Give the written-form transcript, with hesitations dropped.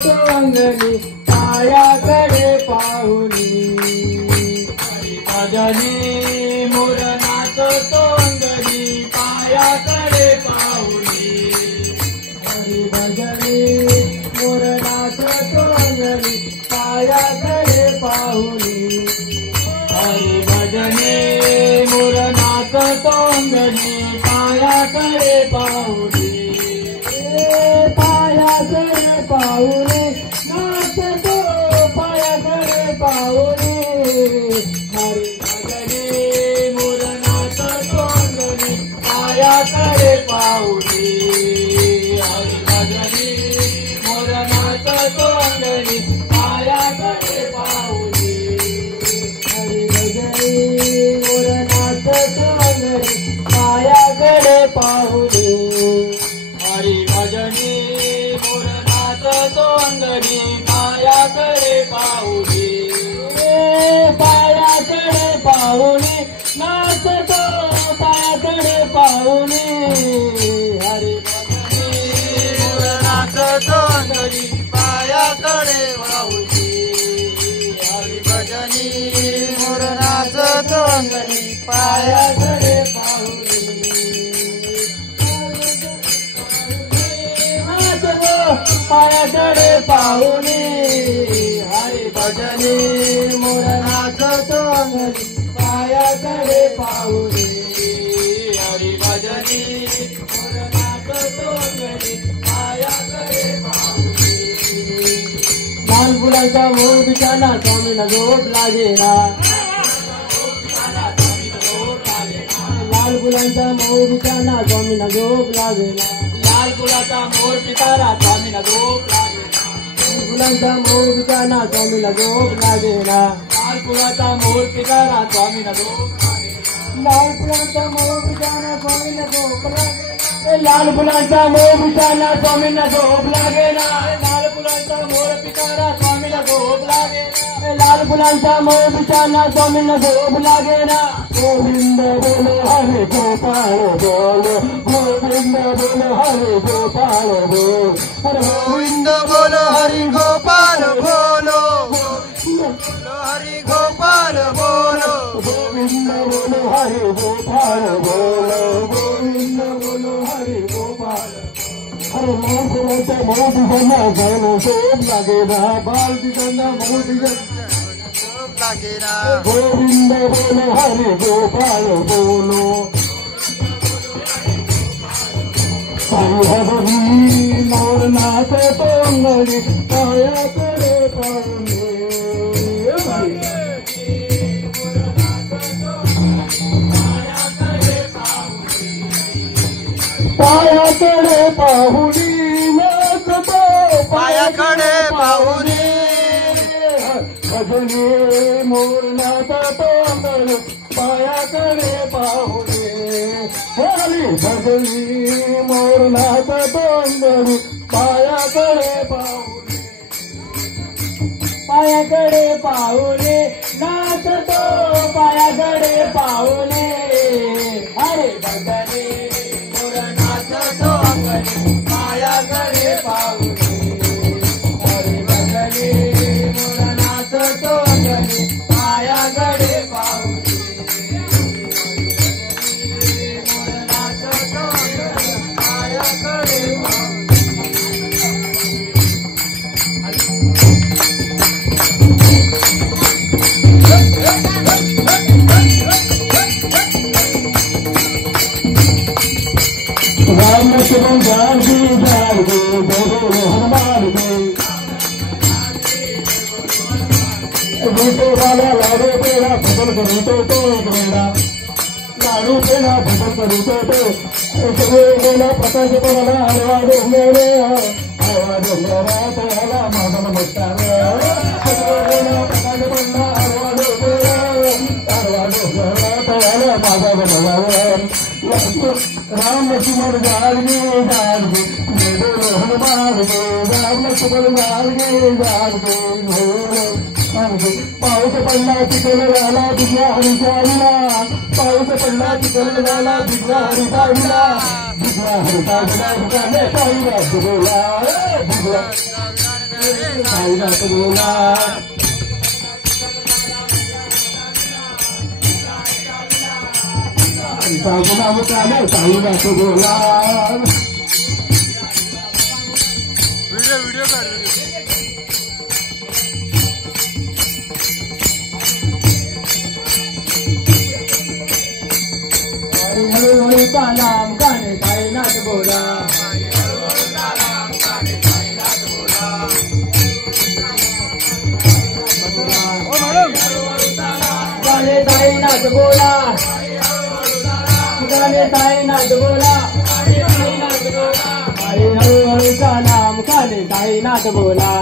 अंगणी पायाकडे पाहुनी हरी भजनी मोर नाचतो अंगणी पायाकडे पाहुनी हरी भजनी मोर नाचतो अंगणी पायाकडे पाहुनी हरी भजनी मोर नाचतो अंगणी पायाकडे पाहुनी पायाकडे पाहुणे नाचतो पायाकडे पाहुणे हरी भजनी मोर नाचतो अंगणी पायाकडे पाहुणे हरी भजनी मोर नाचतो अंगणी पायाकडे पाहुणे हरी भजनी मोर नाचतो अंगणी पायाकडे पाहुणे हरी भजनी मोर नाचतो अंगणी पायाकडे पाहुणे पायाकडे पाहुणे नाचतो पायाकडे पाहुणे हरी भजनी मोर नाचतो अंगणी पायाकडे पाहुणे हरी भजनी मोर नाचतो अंगणी पायाकडे पाहुणे पायाकडे पाहुणे हरी भजनी मोर नाचतो अंगणी पायाकडे पाहुणे हरी भजनी मोर नाचतो अंगणी पायाकडे पाहुणे लाल फुलांचा मोर बिचाना स्वामीला झोप लागेना लाल फुलांचा मोर बिचाना स्वामीला झोप लागेना लाल फुलाचा मोर पितारा स्वामीला झोप लागेना फुलांचा मोर बिचाना स्वामीला झोप लागेना लाल फुलाचा मोर पितारा स्वामीला झोप लागेना लाल फुलांचा मोर बिचाना स्वामीला झोप लागेना लाल फुलांचा मोर बिचाना स्वामीला झोप लागेना लाल फुलांचा मोर पितारा स्वामीला झोप लागेना लाल फुलांचा मोर बिचाना स्वामीला झोप लागेना गोविंद बोलो हरे गोपाळ बोलो गोविंद बोलो हरे गोपाळ बोलो गोविंद बोलो हरि गोपाल बोलो हरि गोपाल बोलो गोविंद बोलो हरे गोपाळ बोलो गोविंद बोलो हरे गोपाळ अरे लाल फुलांचा मोर बिचाना स्वामीला झोप लागेना बाल बिचाना मोर बिचाना लागेना गोविंद बोलो हरे गोपाल बोलो हरी भजनी मोर नाचतो अंगणी पायाकडे पाहुणे पायाकडे पाहुणी नाचतो पायाकडे पाहुणे भजनी मोर नाचतो अंगणी पायाकडे पाहुणे हरी भजनी मोर नाचतो अंगणी पायाकडे पाहुणे पायाकडे पाहुणे नाचतो पायाकडे पाहुणे हरी भजनी मोर नाचतो अंगणी पायाकडे पाहुणे हरी भजनी मोर नाचतो अंगणी पायाकडे पाहुणे मोर नाचतो अंगणी पायाकडे राम लक्ष्मण जानकी जानकी बोलो हनुमान के रूपे वाला लाडू पेड़ा भजन करूँ तो मेरा लाडू पेड़ा भजन करूँ तो मेरा प्रकाश पड़ा हरवाद मेरे हरवाद मेरा तेरा माधव मुस्तान प्रकाश पड़ा हरवाद मेरा हरवाद मेरा तेरा माधव भगवान राम लक्ष्मण जानकी जानकी बोलो हनुमान के राम लक्ष्मण जानकी जानकी पाऊस पडला चिखल झाला दिव्या हरीचा विला पाऊस पडला चिखल झाला दिव्या हरीचा विला दिव्या हरीचा विला पाहिला साईनाथ बोला साईनाथ बोला व्हिडिओ काढ हळूहळू नाम गाणे साईनाथ बोला गाणे साईनाथ बोला गाणे साईनाथ बोला हळूहळू नाम गाणे साईनाथ बोला